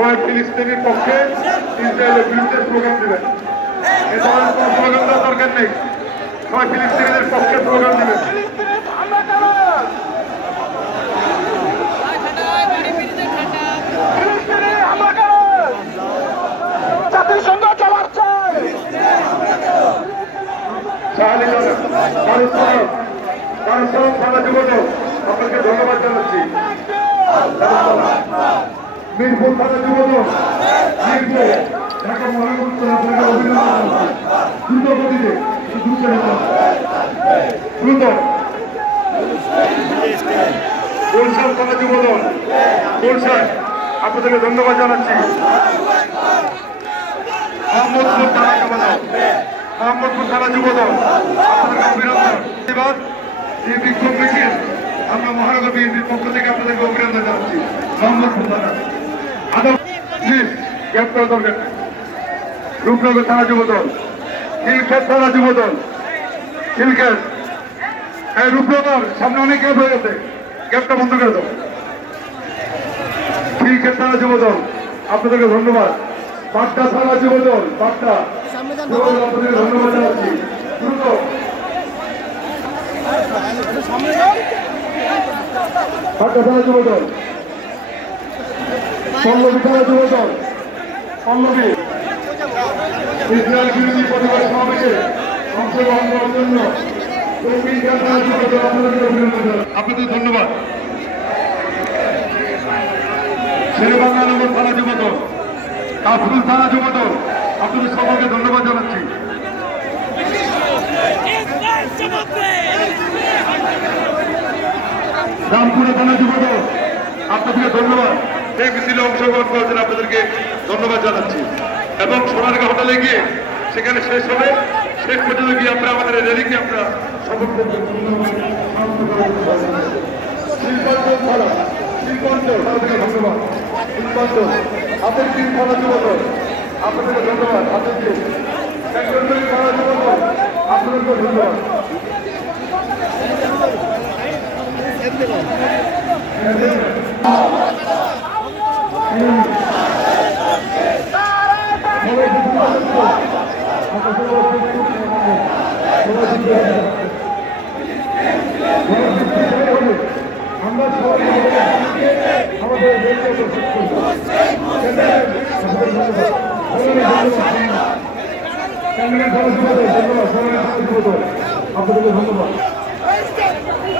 সবাই ফিলিস্তিনের পক্ষে, ইসরায়েলের বিরুদ্ধে স্লোগান দেবেন। এ ধরনের কোনো স্লোগান দেওয়ার দরকার নেই। সবাই ফিলিস্তিনিদের পক্ষে স্লোগান দেবেন। থানা যুবদল আপনাকে ধন্যবাদ জানাচ্ছি। মিরপুর থানা যুবদল মিরপুর ঢাকা মহানগর আপনাকে অভিনন্দন জানাচ্ছি। দ্রুত গতিতে দ্রুত গুলশান থানা যুবদল গুলশান আপনাদেরকে ধন্যবাদ জানাচ্ছি। মোহাম্মদপুর থানা যুবদল মোহাম্মদপুর থানা যুবদল আপনাদেরকে অভিনন্দন। ধন্যবাদ। এই বিক্ষোভ মিছিল আমরা মহানগর বিএনপির পক্ষ থেকে আপনাদেরকে অভিনন্দন জানাচ্ছি। মোহাম্মদপুর থানা গ্রেপ্তার দরকার। রূপনগর থানা যুবদল খিলক্ষেত থানা যুবদল খিলক্ষেত এই রূপনগর সামনে অনেক গ্যাপ হয়ে গেছে, গ্যাপটা বন্ধ করে দাও। খিলক্ষেত থানা যুবদল আপনাদেরকে ধন্যবাদ। পাট্টা থানা যুবদল পাট্টা আপনাদেরকে ধন্যবাদ জানাচ্ছি। দ্রুত পাট্টা থানা যুবদল পল্লবী থানা যুবদল পল্লবী ইসরায়েল বিরোধী প্রতিবাদ সমাবেশে অংশগ্রহণ করার জন্য আপনাদের ধন্যবাদ। শেরেবাংলা নগর থানা যুবদল কাফরুল থানা যুবদল আপনাদের সকলকে ধন্যবাদ জানাচ্ছি। রামপুরা থানা যুবদল আপনাদেরকে ধন্যবাদ। এই মিছিলে অংশগ্রহণ করেছেন আপনাদেরকে ধন্যবাদ জানাচ্ছি। এবং সোনারগাঁ হোটেলে গিয়ে সেখানে শেষ হবে, শেষ পর্যন্ত গিয়ে আমরা আমাদের র্যালিকে আমরা সফল করতে শিল্পাঞ্চল থানা শিল্পাঞ্চল তাদেরকে ধন্যবাদ। শিল্পাঞ্চল হাতের তিন থানা যুবদল আপনাদেরকে ধন্যবাদ। হাতের তিন থানা যুবদল আপনাদেরকে ধন্যবাদ। আমরা আপনাদেরকে ধন্যবাদ।